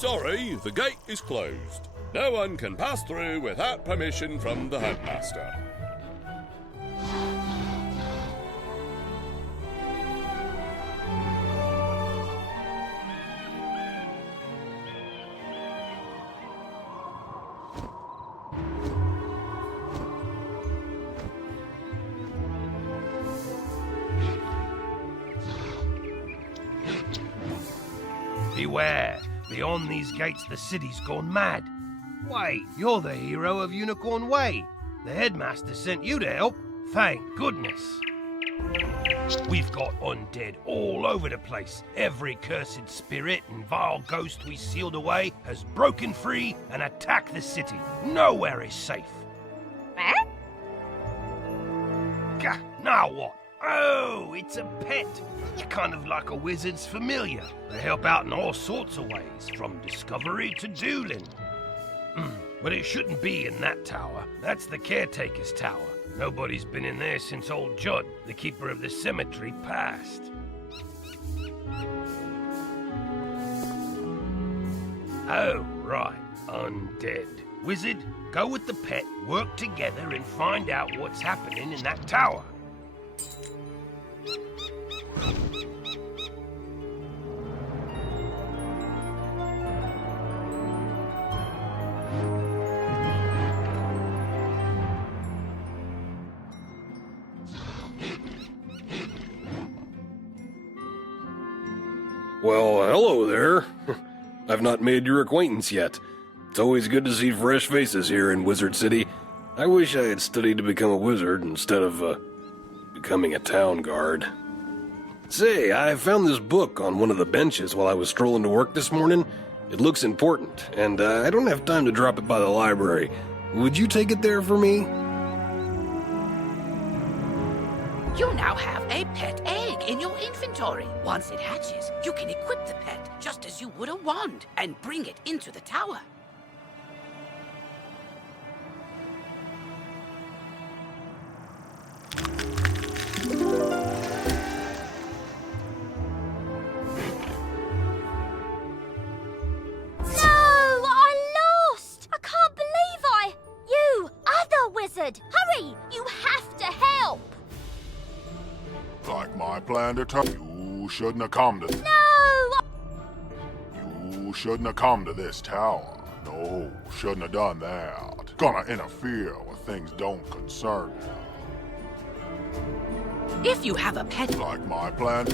Sorry, the gate is closed. No one can pass through without permission from the headmaster. Beware! Beyond these gates, the city's gone mad. Wait, you're the hero of Unicorn Way. The headmaster sent you to help. Thank goodness. We've got undead all over the place. Every cursed spirit and vile ghost we sealed away has broken free and attacked the city. Nowhere is safe. Gah, now what? Oh, it's a pet. You're kind of like a wizard's familiar. They help out in all sorts of ways, from discovery to dueling. But it shouldn't be in that tower. That's the caretaker's tower. Nobody's been in there since old Judd, the keeper of the cemetery, passed. Oh, right. Undead. Wizard, go with the pet, work together, and find out what's happening in that tower. Well, hello there. I've not made your acquaintance yet. It's always good to see fresh faces here in Wizard City. I wish I had studied to become a wizard instead of, becoming a town guard. Say, I found this book on one of the benches while I was strolling to work this morning. It looks important, and I don't have time to drop it by the library. Would you take it there for me? You now have a pet egg in your inventory. Once it hatches, you can equip the pet just as you would a wand and bring it into the tower. Hurry! You have to help! Like my plan to tell you shouldn't have come to... No! You shouldn't have come to this tower. No, shouldn't have done that. Gonna interfere with things don't concern you. If you have a pet... Like my plan,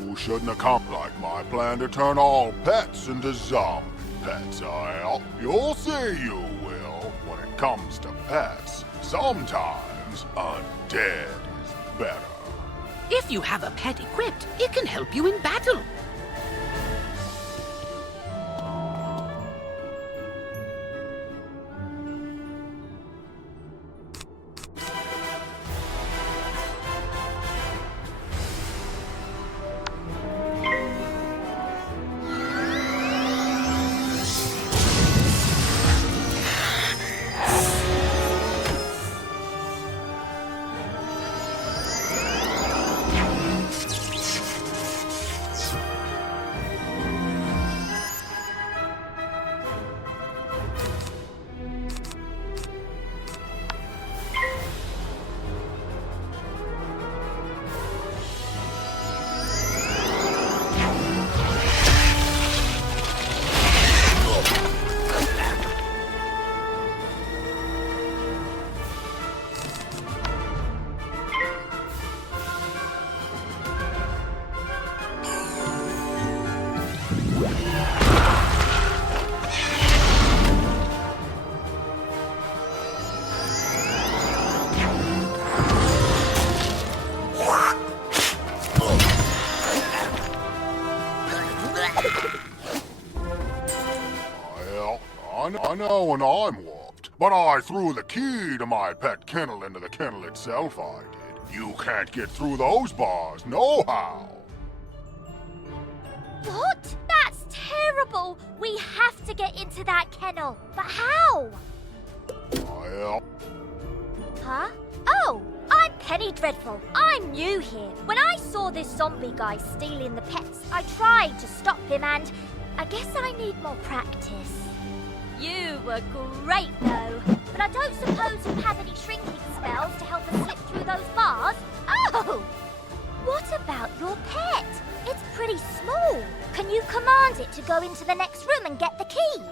you shouldn't have come. Like my plan to turn all pets into zombie pets, you'll see you will. When it comes to pets, sometimes undead is better. If you have a pet equipped, it can help you in battle. I know when I'm whooped, but I threw the key to my pet kennel into the kennel itself, I did. You can't get through those bars, nohow. What? That's terrible! We have to get into that kennel. But how? Well, Huh? Oh, I'm Penny Dreadful. I'm new here. When I saw this zombie guy stealing the pets, I tried to stop him and I guess I need more practice. You were great though, but I don't suppose you have any shrinking spells to help us slip through those bars? Oh! What about your pet? It's pretty small. Can you command it to go into the next room and get the key?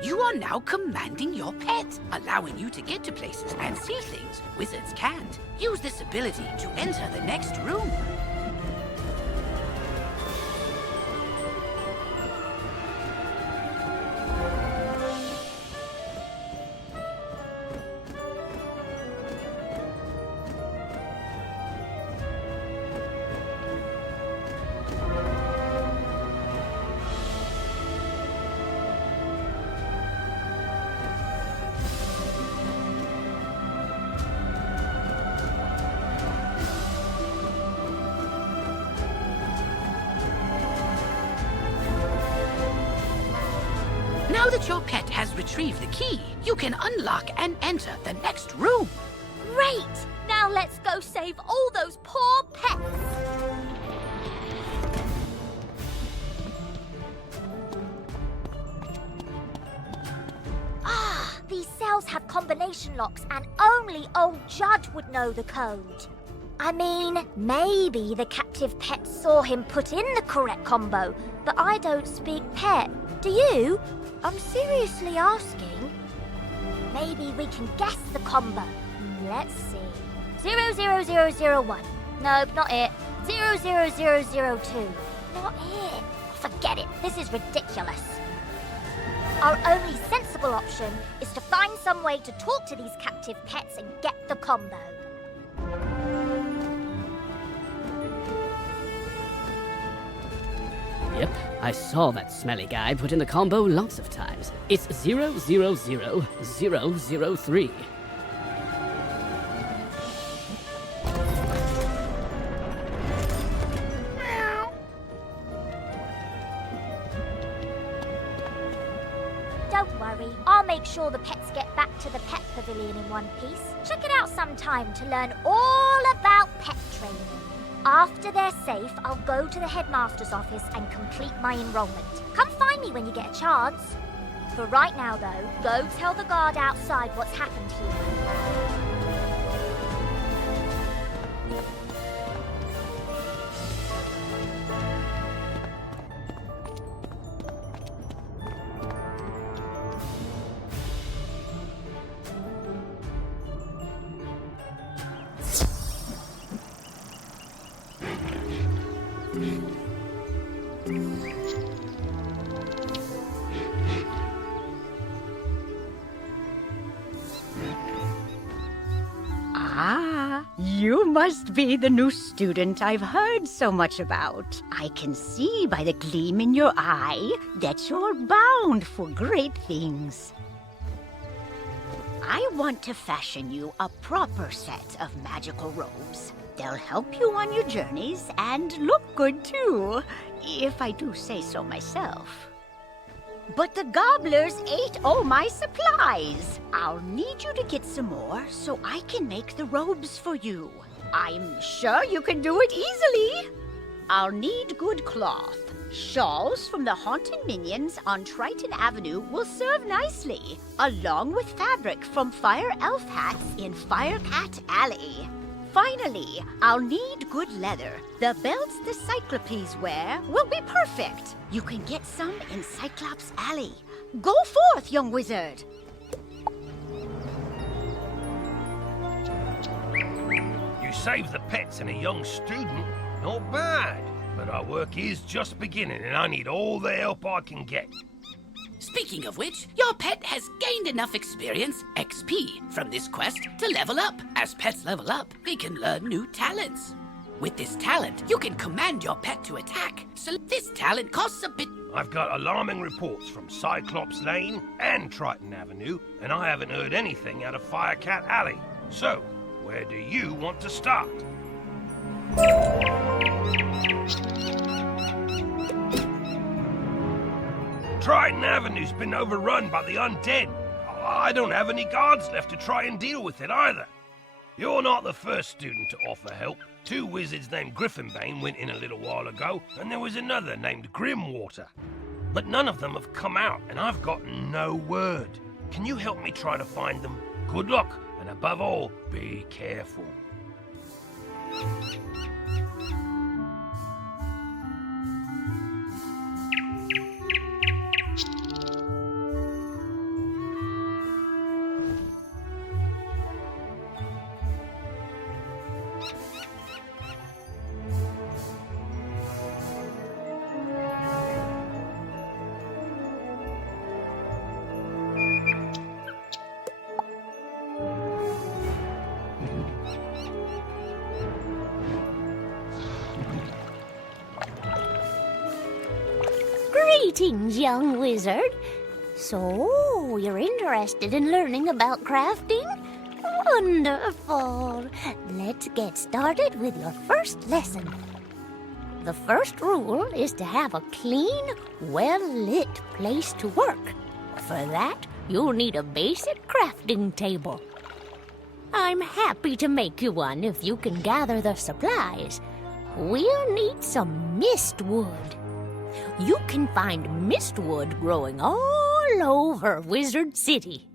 You are now commanding your pet, allowing you to get to places and see things wizards can't. Use this ability to enter the next room. Now that your pet has retrieved the key, you can unlock and enter the next room. Great! Now let's go save all those poor pets! Ah, these cells have combination locks and only old Judd would know the code. I mean, maybe the captive pet saw him put in the correct combo, but I don't speak pet. Do you? I'm seriously asking. Maybe we can guess the combo. Let's see. 00001. Nope, not it. 00002. Not it. Forget it. This is ridiculous. Our only sensible option is to find some way to talk to these captive pets and get the combo. Yep, I saw that smelly guy put in the combo lots of times. It's 000003. Don't worry, I'll make sure the pets get back to the pet pavilion in one piece. Check it out sometime to learn all about pet training. After they're safe, I'll go to the headmaster's office and complete my enrollment. Come find me when you get a chance. For right now, though, go tell the guard outside what's happened here. Ah, you must be the new student I've heard so much about. I can see by the gleam in your eye that you're bound for great things. I want to fashion you a proper set of magical robes. They'll help you on your journeys and look good too, if I do say so myself. But the gobblers ate all my supplies. I'll need you to get some more so I can make the robes for you. I'm sure you can do it easily. I'll need good cloth. Shawls from the haunted minions on Triton Avenue will serve nicely, along with fabric from Fire Elf hats in Firecat Alley. Finally, I'll need good leather. The belts the Cyclopes wear will be perfect. You can get some in Cyclops Alley. Go forth, young wizard. You saved the pets and a young student. Not bad. But our work is just beginning and I need all the help I can get. Speaking of which, your pet has gained enough experience, XP, from this quest to level up. As pets level up, they can learn new talents. With this talent, you can command your pet to attack. So this talent costs a bit I've got alarming reports from Cyclops Lane and Triton Avenue, and I haven't heard anything out of Firecat Alley. So, where do you want to start? Triton Avenue's been overrun by the undead. I don't have any guards left to try and deal with it either. You're not the first student to offer help. 2 wizards named Griffinbane went in a little while ago, and there was another named Grimwater. But none of them have come out, and I've got no word. Can you help me try to find them? Good luck, and above all, be careful. Greetings, young wizard. So, you're interested in learning about crafting? Wonderful. Let's get started with your first lesson. The first rule is to have a clean, well-lit place to work. For that, you'll need a basic crafting table. I'm happy to make you one if you can gather the supplies. We'll need some mistwood. You can find mistwood growing all over Wizard City.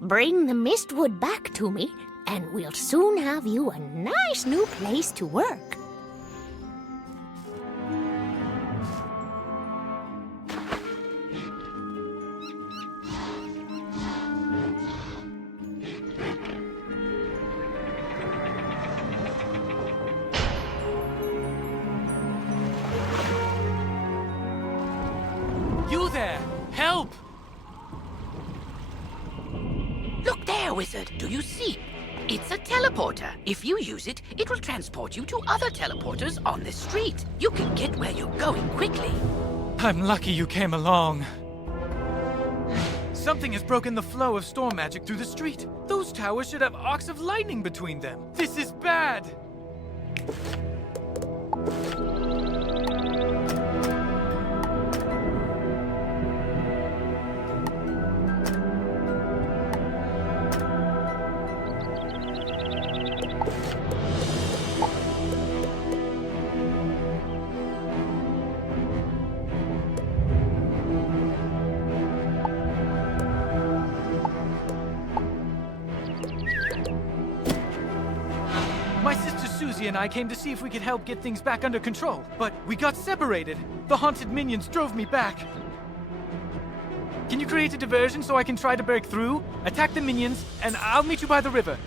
Bring the mistwood back to me, and we'll soon have you a nice new place to work. You there! Help! Look there, wizard. Do you see? It's a teleporter. If you use it, it will transport you to other teleporters on this street. You can get where you're going quickly. I'm lucky you came along. Something has broken the flow of storm magic through the street. Those towers should have arcs of lightning between them. This is bad! My sister Susie and I came to see if we could help get things back under control, but we got separated. The haunted minions drove me back. Can you create a diversion so I can try to break through? Attack the minions, and I'll meet you by the river.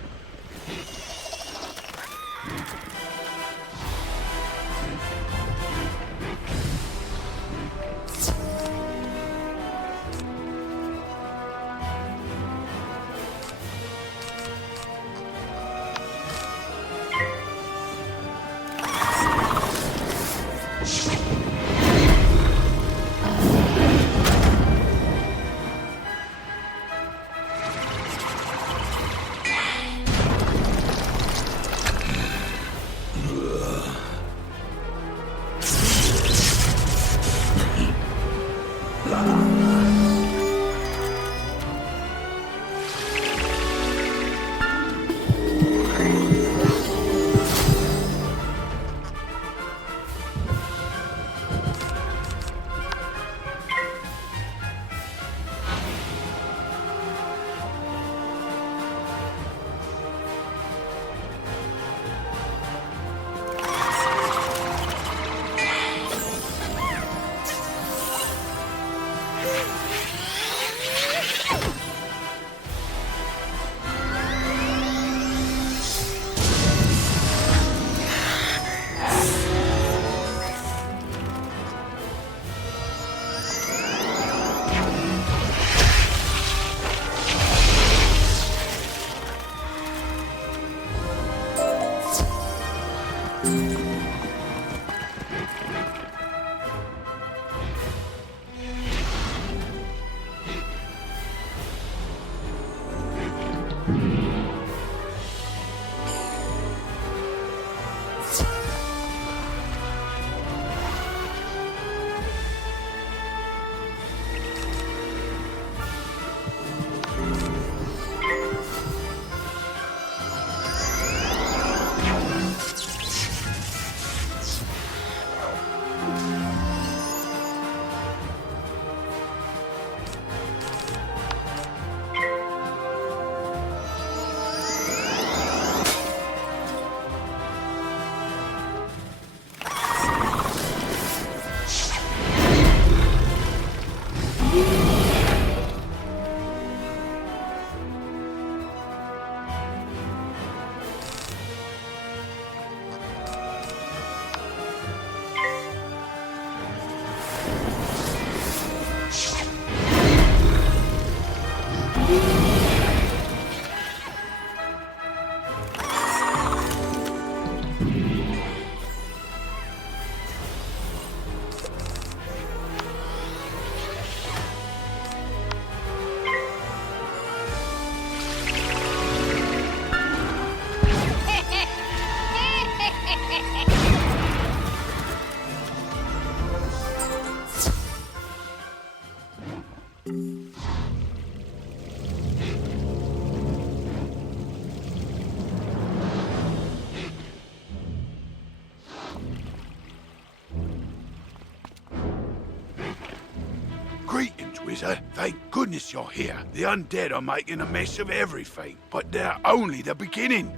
Greetings, Wizard. Thank goodness you're here. The undead are making a mess of everything, but they're only the beginning.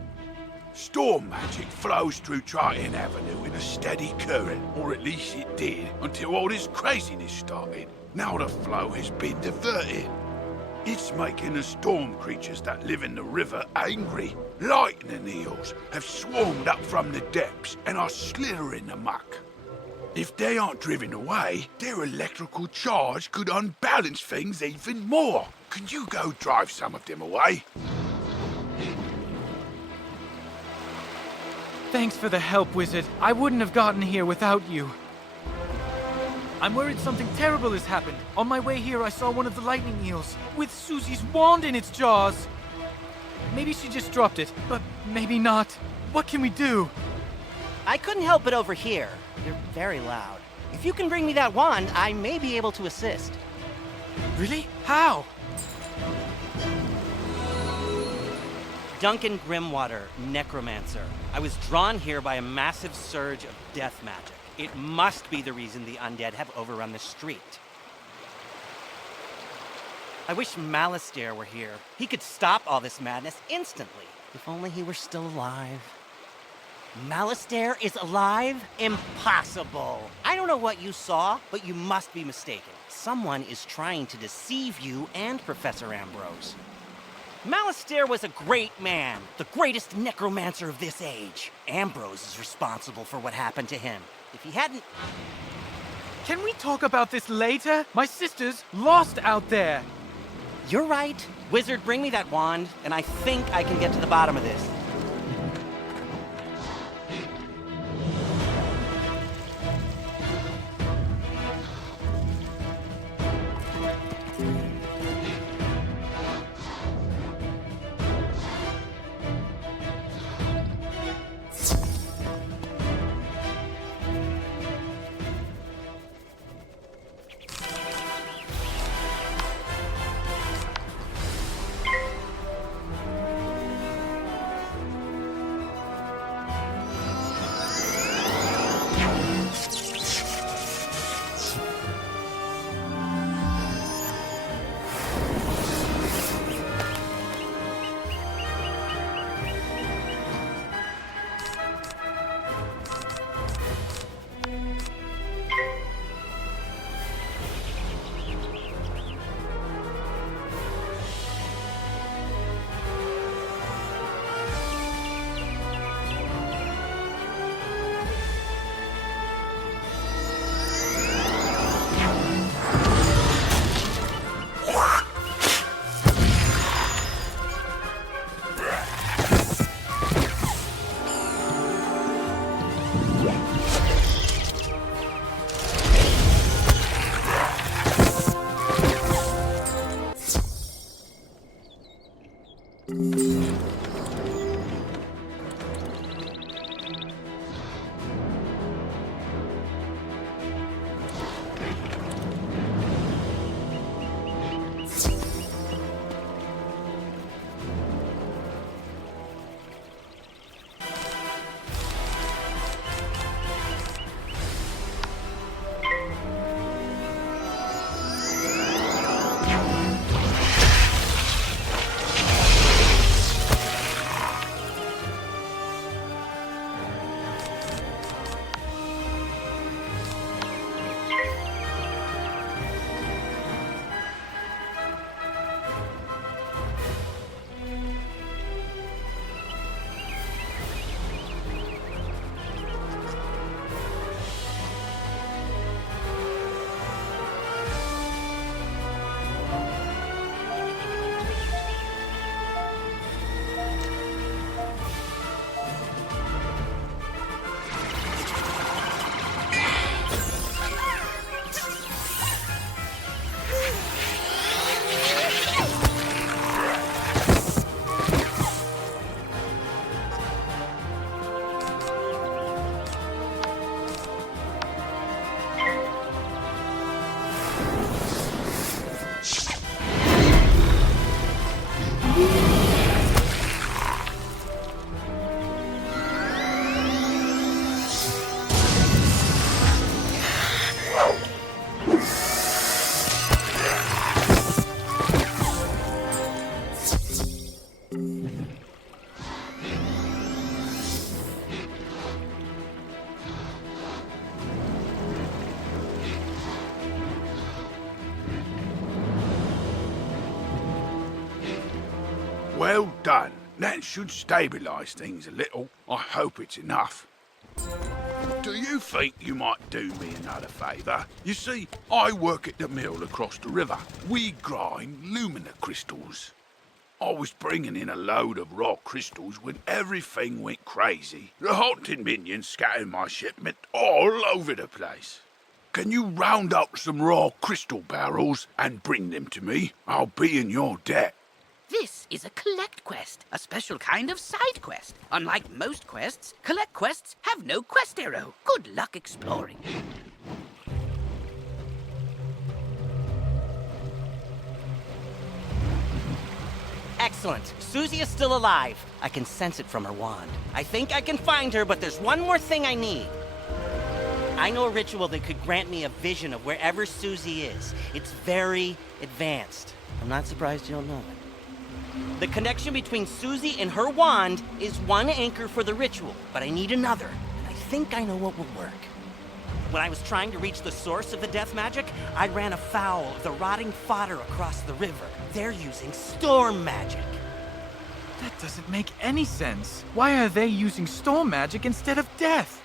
Storm magic flows through Triton Avenue in a steady current, or at least it did, until all this craziness started. Now the flow has been diverted. It's making the storm creatures that live in the river angry. Lightning eels have swarmed up from the depths and are slithering amok. If they aren't driven away, their electrical charge could unbalance things even more. Can you go drive some of them away? Thanks for the help, Wizard. I wouldn't have gotten here without you. I'm worried something terrible has happened. On my way here, I saw one of the lightning eels with Susie's wand in its jaws. Maybe she just dropped it, but maybe not. What can we do? I couldn't help but overhear. You're very loud. If you can bring me that wand, I may be able to assist. Really? How? Duncan Grimwater, Necromancer. I was drawn here by a massive surge of death magic. It must be the reason the undead have overrun the street. I wish Malastare were here. He could stop all this madness instantly. If only he were still alive. Malastare is alive? Impossible! I don't know what you saw, but you must be mistaken. Someone is trying to deceive you and Professor Ambrose. Malastare was a great man, the greatest necromancer of this age. Ambrose is responsible for what happened to him. If he hadn't... Can we talk about this later? My sister's lost out there. You're right. Wizard, bring me that wand, and I think I can get to the bottom of this. Well done. That should stabilize things a little. I hope it's enough. Do you think you might do me another favour? You see, I work at the mill across the river. We grind lumina crystals. I was bringing in a load of raw crystals when everything went crazy. The haunted minions scattered my shipment all over the place. Can you round up some raw crystal barrels and bring them to me? I'll be in your debt. This is a collect quest, a special kind of side quest. Unlike most quests, collect quests have no quest arrow. Good luck exploring. Excellent. Susie is still alive. I can sense it from her wand. I think I can find her, but there's one more thing I need. I know a ritual that could grant me a vision of wherever Susie is. It's very advanced. I'm not surprised you don't know it. The connection between Susie and her wand is one anchor for the ritual, but I need another, and I think I know what will work. When I was trying to reach the source of the death magic, I ran afoul of the rotting fodder across the river. They're using storm magic. That doesn't make any sense. Why are they using storm magic instead of death?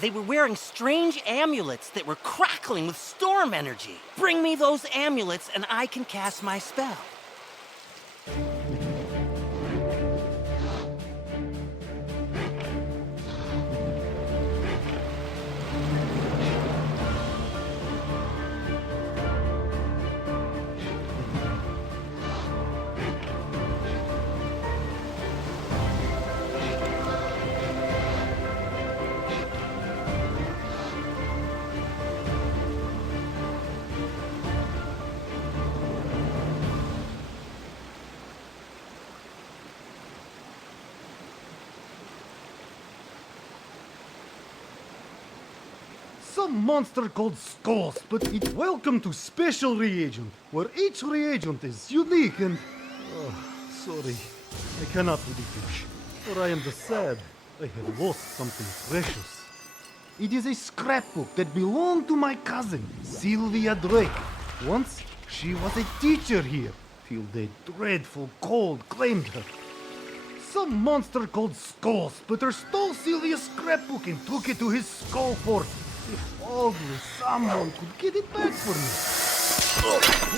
They were wearing strange amulets that were crackling with storm energy. Bring me those amulets and I can cast my spell. Some monster called Skulls, but it's welcome to Special Reagent, where each reagent is unique and... Oh, sorry, I cannot really finish, for I am the sad. I have lost something precious. It is a scrapbook that belonged to my cousin, Sylvia Drake. Once, she was a teacher here, till the dreadful cold claimed her. Some monster called Skullsplitter stole Sylvia's scrapbook and took it to his skull fort. If only someone could get it back for me.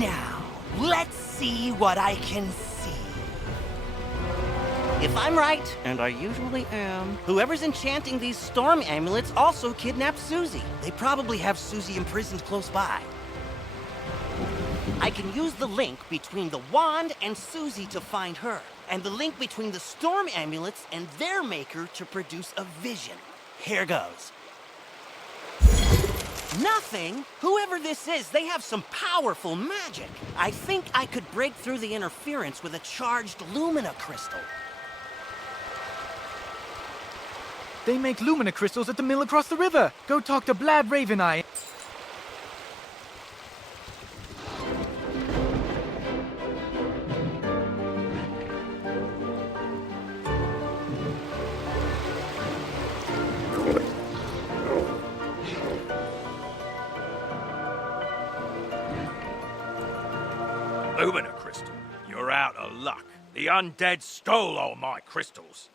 Now, let's see what I can see. If I'm right, and I usually am, whoever's enchanting these storm amulets also kidnapped Susie. They probably have Susie imprisoned close by. I can use the link between the wand and Susie to find her, and the link between the storm amulets and their maker to produce a vision. Here goes. Nothing? Whoever this is, they have some powerful magic. I think I could break through the interference with a charged Lumina crystal. They make Lumina crystals at the mill across the river. Go talk to Blab Raveneye. Lumina crystal, you're out of luck. The undead stole all my crystals.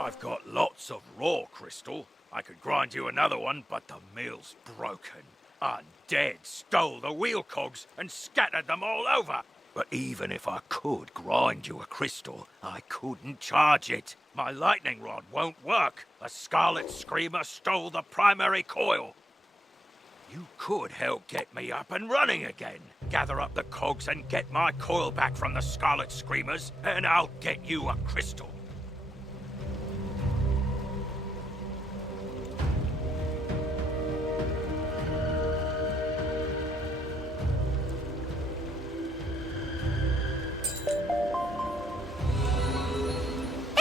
I've got lots of raw crystal. I could grind you another one, but the mill's broken. Undead stole the wheel cogs and scattered them all over. But even if I could grind you a crystal, I couldn't charge it. My lightning rod won't work. A Scarlet Screamer stole the primary coil. You could help get me up and running again. Gather up the cogs and get my coil back from the Scarlet Screamers, and I'll get you a crystal.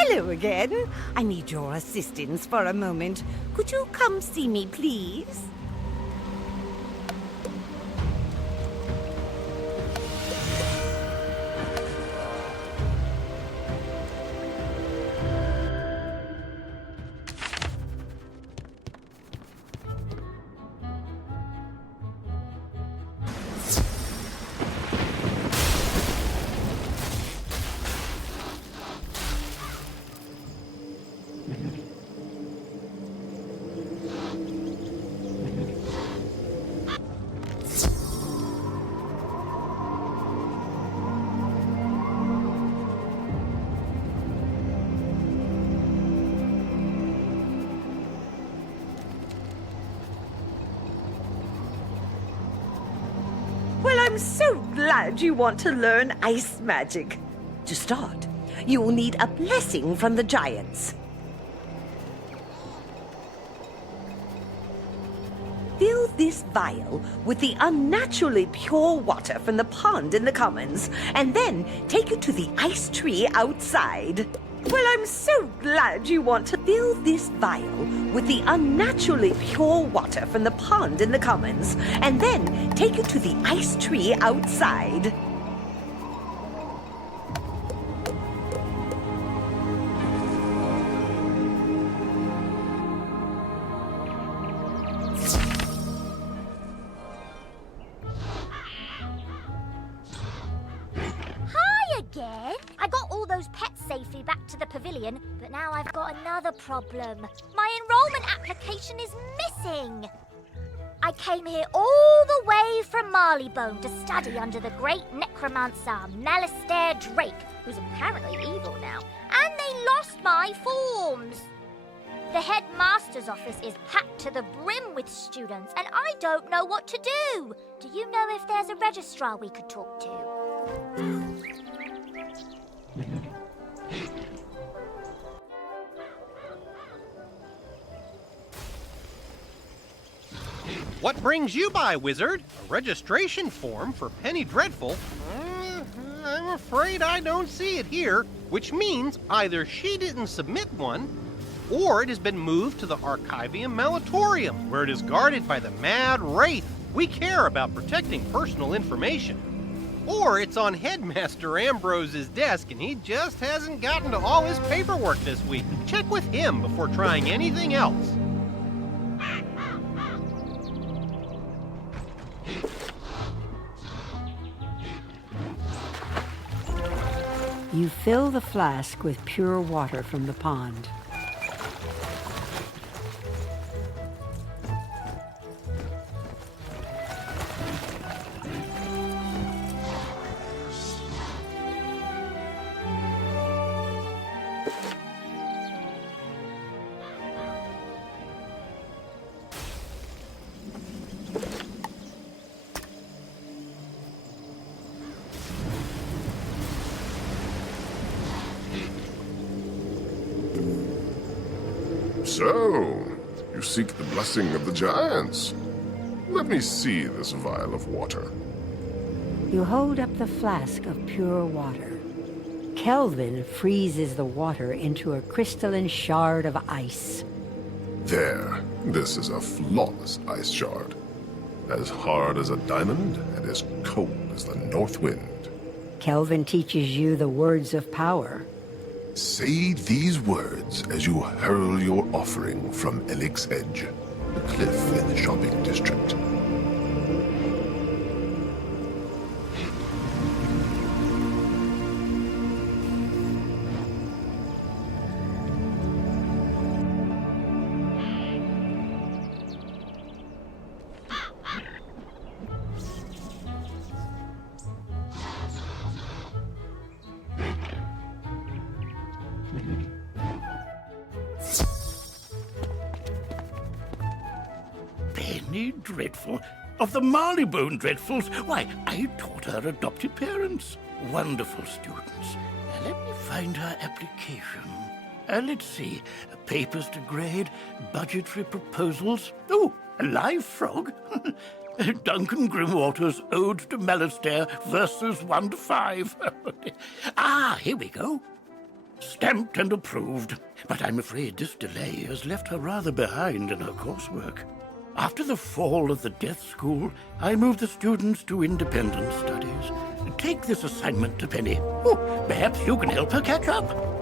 Hello again. I need your assistance for a moment. Could you come see me, please? Well, I'm so glad you want to learn ice magic. To start, you will need a blessing from the giants. Fill this vial with the unnaturally pure water from the pond in the commons, and then take it to the ice tree outside. Well, I'm so glad you want to fill this vial with the unnaturally pure water from the pond in the commons, and then take it to the ice tree outside. Again? I got all those pets safely back to the pavilion, but now I've got another problem. My enrollment application is missing. I came here all the way from Marleybone to study under the great necromancer Malistaire Drake, who's apparently evil now, and they lost my forms. The headmaster's office is packed to the brim with students, and I don't know what to do. Do you know if there's a registrar we could talk to? What brings you by, Wizard? A registration form for Penny Dreadful? I'm afraid I don't see it here, which means either she didn't submit one, or it has been moved to the Archivium Malatorium, where it is guarded by the Mad Wraith. We care about protecting personal information. Or it's on Headmaster Ambrose's desk and he just hasn't gotten to all his paperwork this week. Check with him before trying anything else. You fill the flask with pure water from the pond. So, you seek the blessing of the giants. Let me see this vial of water. You hold up the flask of pure water. Kelvin freezes the water into a crystalline shard of ice. There. This is a flawless ice shard. As hard as a diamond and as cold as the north wind. Kelvin teaches you the words of power. Say these words as you hurl your offering from Elix's Edge, the cliff in the shopping district. Penny Dreadful? Of the Marleybone Dreadfuls? Why, I taught her adopted parents. Wonderful students. Let me find her application. Let's see. Papers to grade, budgetary proposals. Oh, a live frog. Duncan Grimwater's Ode to Malastair, verses 1 to 5. Here we go. Stamped and approved. But I'm afraid this delay has left her rather behind in her coursework. After the fall of the Death School, I moved the students to independent studies. Take this assignment to Penny. Oh, perhaps you can help her catch up.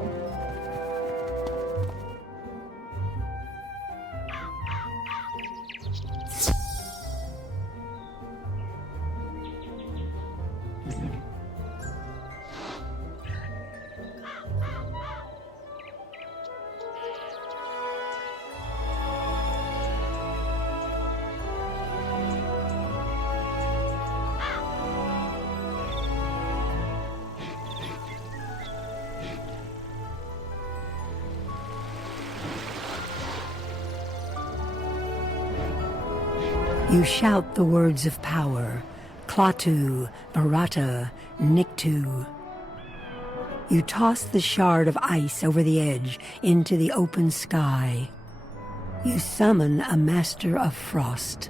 You shout the words of power, Klaatu, Barata, Niktu. You toss the shard of ice over the edge into the open sky. You summon a master of frost.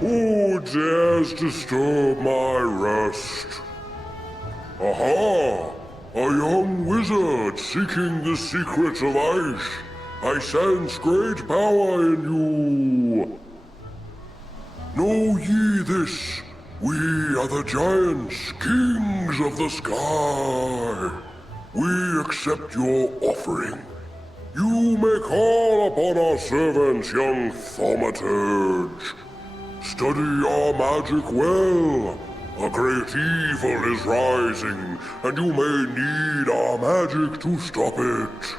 Who dares disturb my rest? Aha! A young wizard seeking the secrets of ice. I sense great power in you. Know ye this? We are the giants, kings of the sky. We accept your offering. You may call upon our servants, young thaumaturge. Study our magic well. A great evil is rising, and you may need our magic to stop it.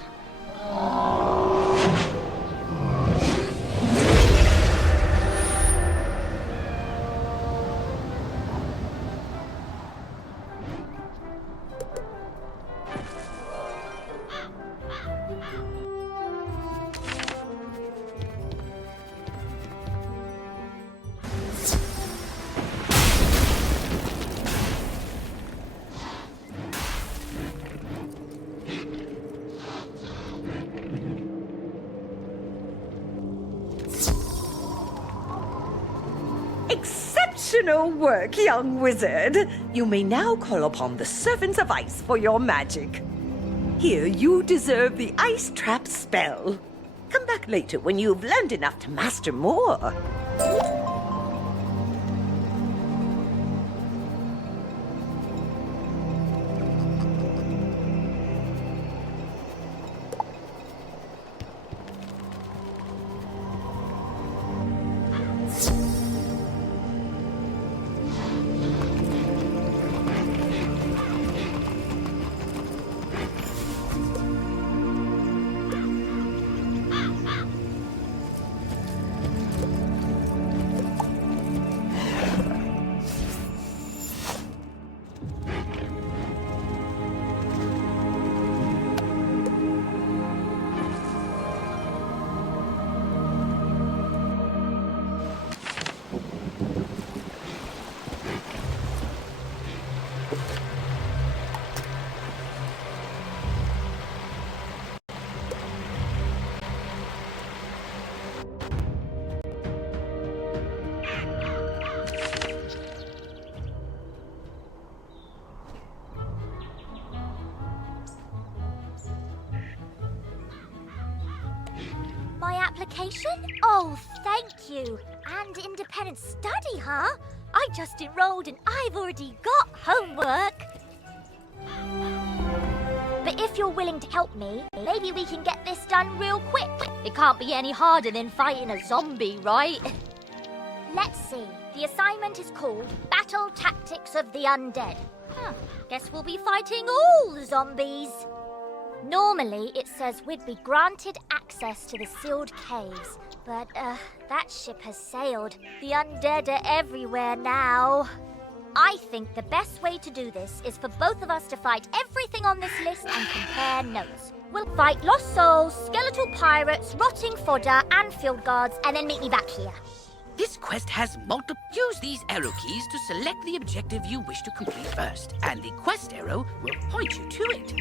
Exceptional work, young wizard! You may now call upon the servants of ice for your magic. Here, you deserve the ice trap spell. Come back later when you've learned enough to master more. My application? Oh, thank you. And independent study, huh? I just enrolled and I've already got homework. But if you're willing to help me, maybe we can get this done real quick. It can't be any harder than fighting a zombie, right? Let's see. The assignment is called Battle Tactics of the Undead. Guess we'll be fighting all the zombies. Normally, it says we'd be granted access to the sealed caves, but, that ship has sailed. The undead are everywhere now. I think the best way to do this is for both of us to fight everything on this list and compare notes. We'll fight lost souls, skeletal pirates, rotting fodder, and field guards, and then meet me back here. This quest has multiple... Use these arrow keys to select the objective you wish to complete first, and the quest arrow will point you to it.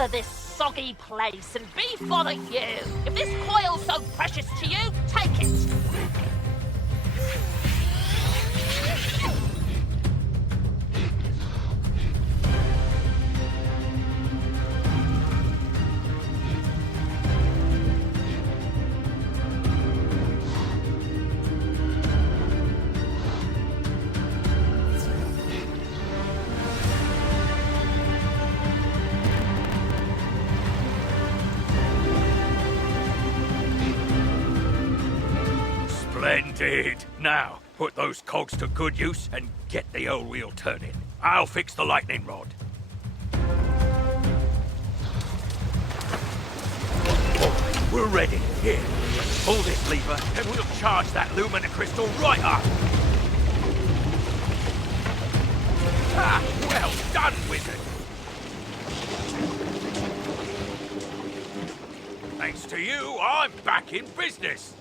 smother this soggy place and beef bother you. If this coil's so precious to you, take it. Splendid! Now, put those cogs to good use and get the old wheel turning. I'll fix the lightning rod. We're ready. Here, pull this lever and we'll charge that Lumina crystal right up. Ah, well done, wizard. Thanks to you, I'm back in business.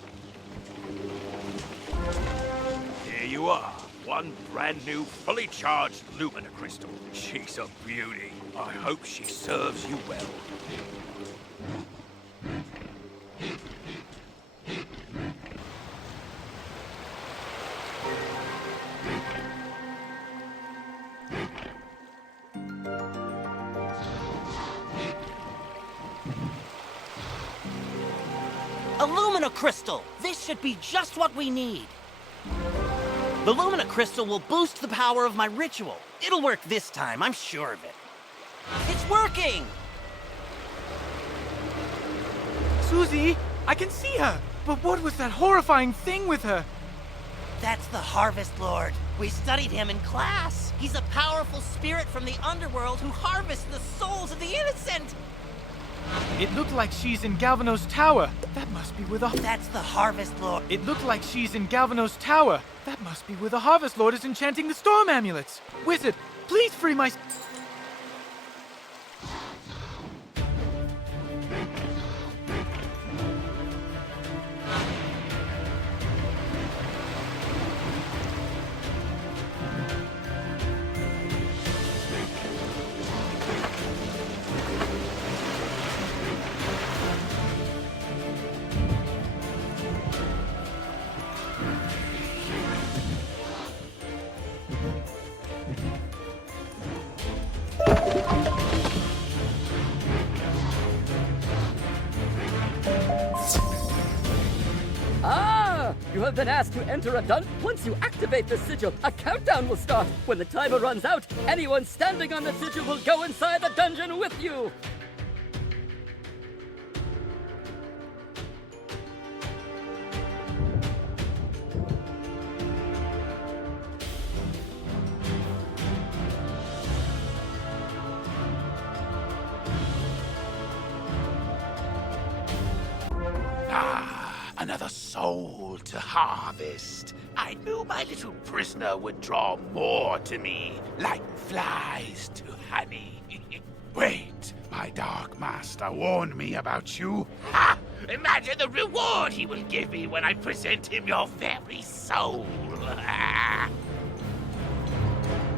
Here you are. One brand new, fully charged Lumina crystal. She's a beauty. I hope she serves you well. A Lumina crystal! This should be just what we need. The Lumina crystal will boost the power of my ritual. It'll work this time, I'm sure of it. It's working! Susie, I can see her! But what was that horrifying thing with her? That's the Harvest Lord. We studied him in class. He's a powerful spirit from the underworld who harvests the souls of the innocent. It looked like she's in Galvanos Tower. That must be where the... That's the Harvest Lord. It looked like she's in Galvanos Tower. That must be where the Harvest Lord is enchanting the storm amulets. Wizard, please free my... You have been asked to enter a dungeon. Once you activate the sigil, a countdown will start. When the timer runs out, anyone standing on the sigil will go inside the dungeon with you. Another soul to harvest. I knew my little prisoner would draw more to me, like flies to honey. Wait, my dark master warned me about you. Ha! Imagine the reward he will give me when I present him your very soul.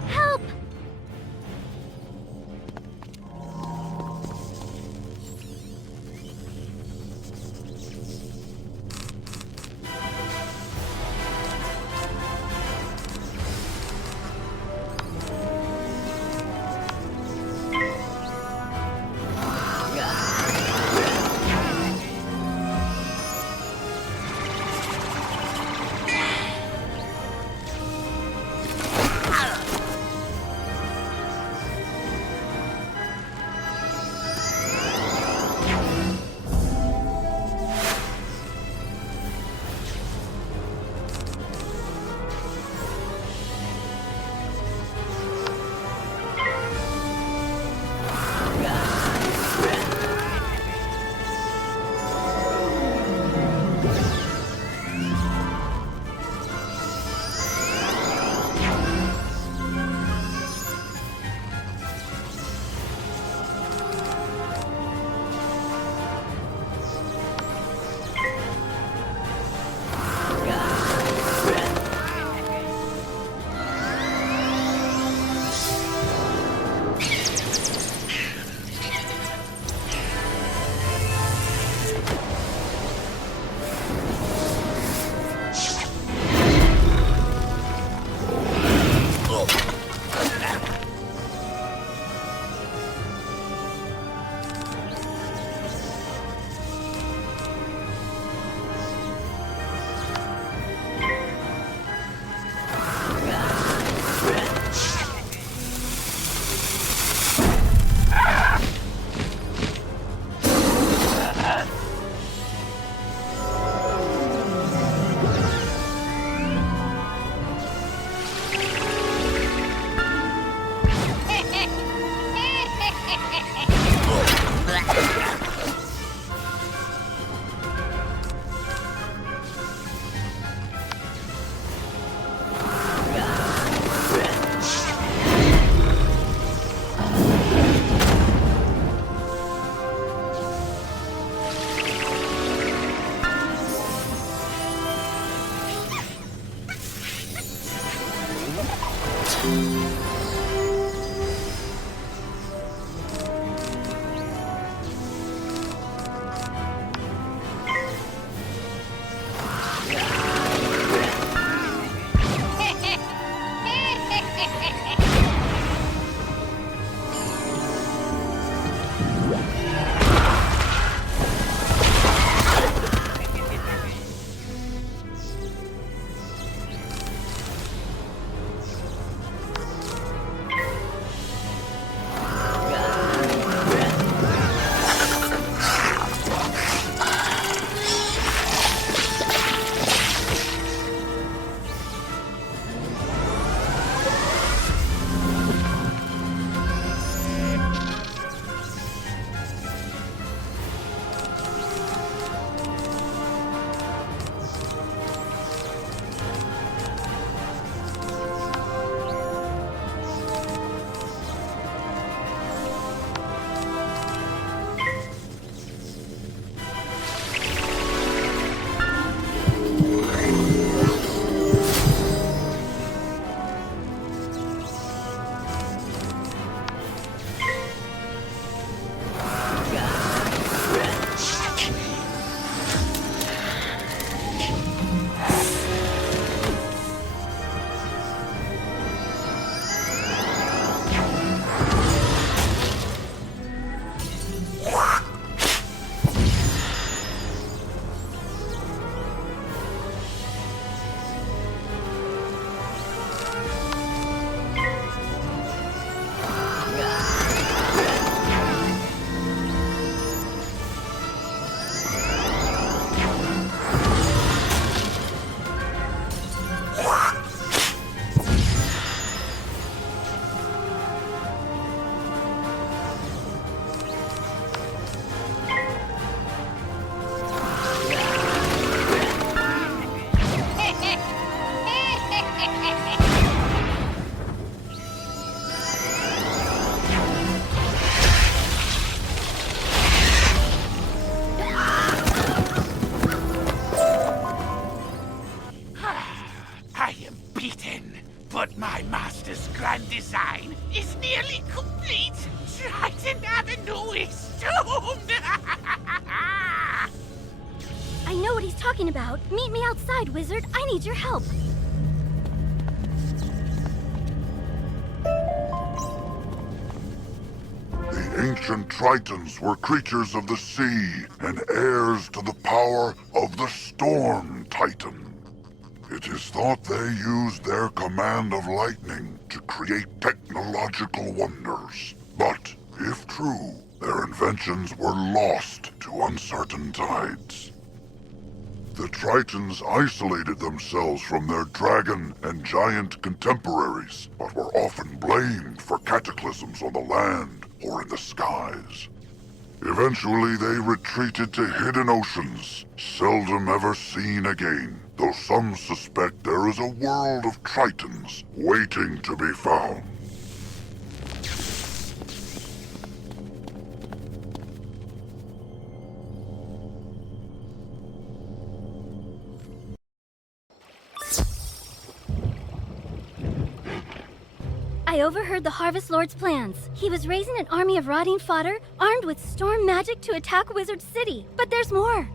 Help! But my master's grand design is nearly complete. Triton Avenue is doomed. I know what he's talking about. Meet me outside, Wizard. I need your help. The ancient Tritons were creatures of the sea and heirs to the power of the Storm Titan. It is thought they used their command of lightning to create technological wonders. But, if true, their inventions were lost to uncertain tides. The Tritons isolated themselves from their dragon and giant contemporaries, but were often blamed for cataclysms on the land or in the skies. Eventually, they retreated to hidden oceans, seldom ever seen again, though some suspect there is a world of Tritons waiting to be found. I overheard the Harvest Lord's plans. He was raising an army of rotting fodder, armed with storm magic to attack Wizard City. But there's more.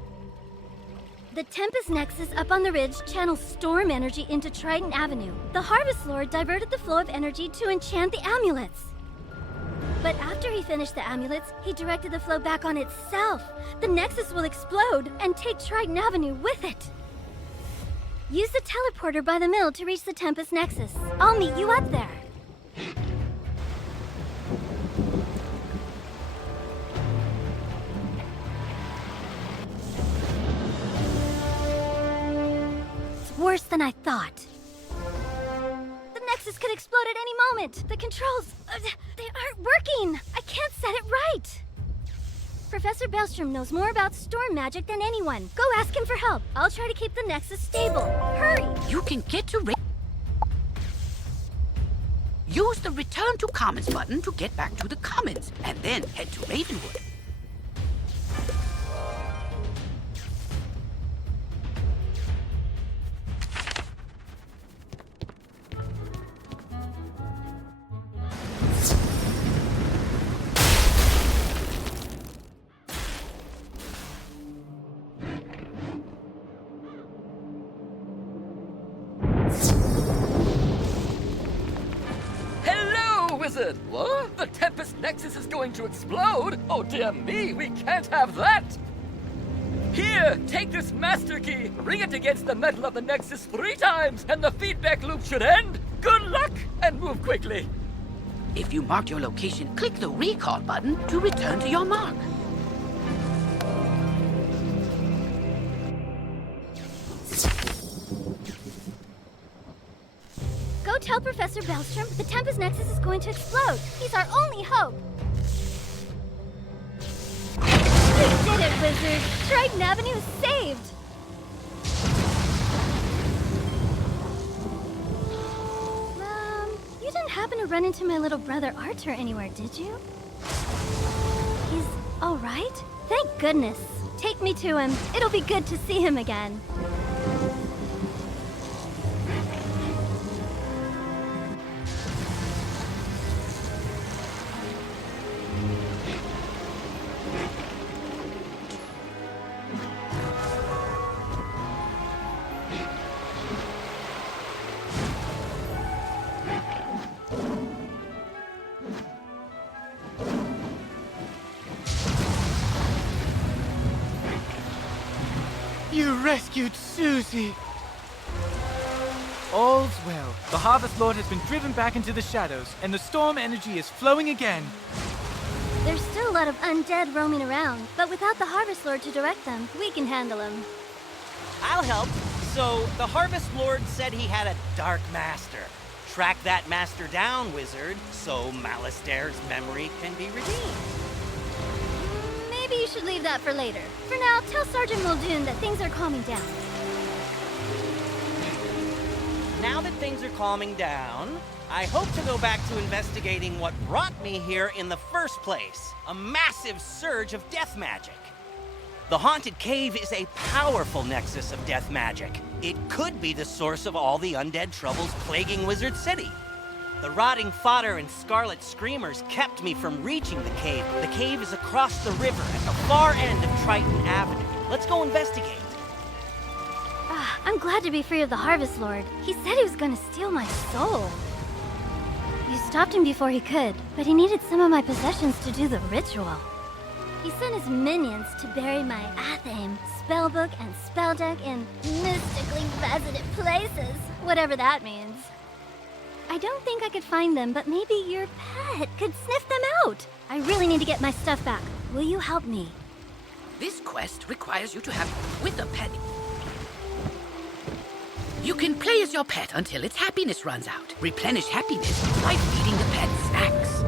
The Tempest Nexus up on the ridge channels storm energy into Triton Avenue. The Harvest Lord diverted the flow of energy to enchant the amulets. But after he finished the amulets, he directed the flow back on itself. The Nexus will explode and take Triton Avenue with it. Use the teleporter by the mill to reach the Tempest Nexus. I'll meet you up there. It's worse than I thought. The Nexus could explode at any moment. The controls, they aren't working. I can't set it right. Professor Bellstrom knows more about storm magic than anyone. Go ask him for help. I'll try to keep the Nexus stable. Hurry! You can get to Use the Return to Commons button to get back to the Commons, and then head to Ravenwood. Wizard! What? The Tempest Nexus is going to explode? Oh dear me, we can't have that! Here, take this Master Key, ring it against the metal of the Nexus 3 times, and the feedback loop should end! Good luck, and move quickly! If you marked your location, click the recall button to return to your mark. Go tell Professor Bellstrom the Tempest Nexus is going to explode. He's our only hope. We did it, Wizard! Triton Avenue is saved! You didn't happen to run into my little brother Arthur anywhere, did you? He's all right? Thank goodness. Take me to him. It'll be good to see him again. You rescued Susie! All's well. The Harvest Lord has been driven back into the shadows, and the storm energy is flowing again. There's still a lot of undead roaming around, but without the Harvest Lord to direct them, we can handle them. I'll help. So, the Harvest Lord said he had a Dark Master. Track that master down, Wizard, so Malastaire's memory can be redeemed. Maybe you should leave that for later. For now, tell Sergeant Muldoon that things are calming down. Now that things are calming down, I hope to go back to investigating what brought me here in the first place. A massive surge of death magic. The Haunted Cave is a powerful nexus of death magic. It could be the source of all the undead troubles plaguing Wizard City. The rotting fodder and scarlet screamers kept me from reaching the cave. The cave is across the river at the far end of Triton Avenue. Let's go investigate. I'm glad to be free of the Harvest Lord. He said he was going to steal my soul. You stopped him before he could, but he needed some of my possessions to do the ritual. He sent his minions to bury my Athame, spellbook, and spell deck in mystically visited places, whatever that means. I don't think I could find them, but maybe your pet could sniff them out. I really need to get my stuff back. Will you help me? This quest requires you to have with a pet. You can play as your pet until its happiness runs out. Replenish happiness by feeding the pet snacks.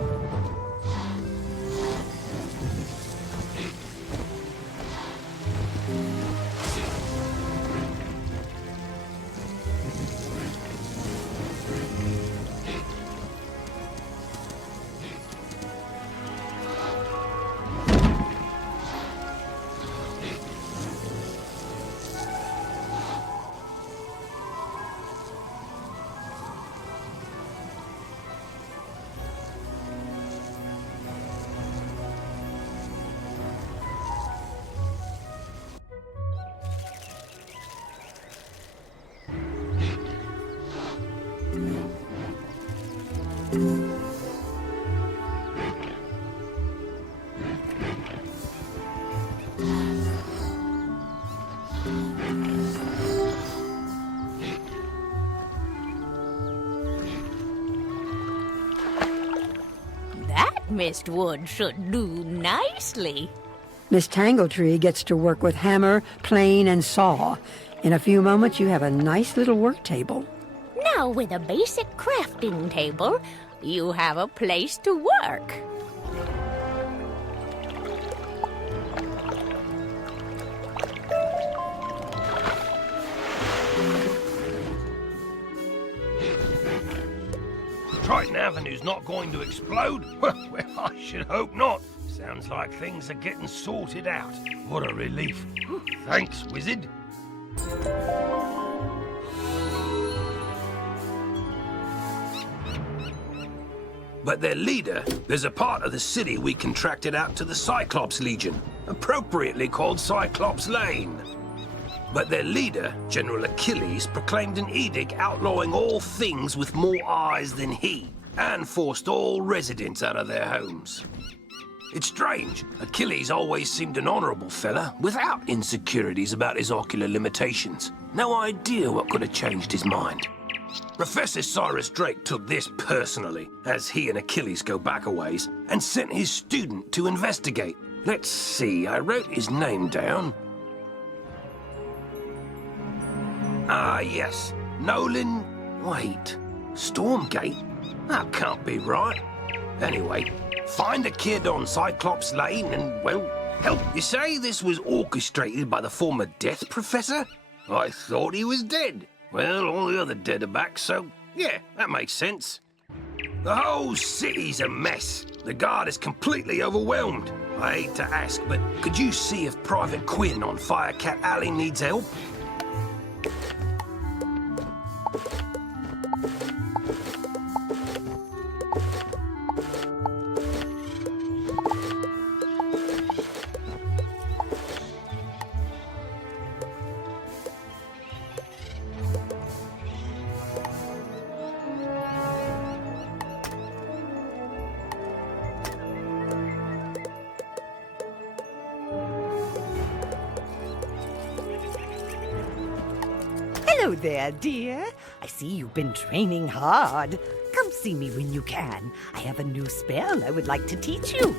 Mistwood should do nicely. Miss Tangletree gets to work with hammer, plane, and saw. In a few moments, you have a nice little work table. Now, with a basic crafting table, you have a place to work. Triton Avenue's not going to explode? Well, I should hope not. Sounds like things are getting sorted out. What a relief. Thanks, Wizard. But their leader, there's a part of the city we contracted out to the Cyclops Legion, appropriately called Cyclops Lane. But their leader, General Achilles, proclaimed an edict outlawing all things with more eyes than he. and forced all residents out of their homes. It's strange. Achilles always seemed an honourable fella, without insecurities about his ocular limitations. No idea what could have changed his mind. Professor Cyrus Drake took this personally, as he and Achilles go back a ways, and sent his student to investigate. Let's see, I wrote his name down. Ah, yes. Nolan... Wait. Stormgate? That can't be right. Anyway, find a kid on Cyclops Lane and, well, help. You say this was orchestrated by the former Death Professor? I thought he was dead. Well, all the other dead are back, so, yeah, that makes sense. The whole city's a mess. The guard is completely overwhelmed. I hate to ask, but could you see if Private Quinn on Firecat Alley needs help? Hello there, dear. I see you've been training hard. Come see me when you can. I have a new spell I would like to teach you.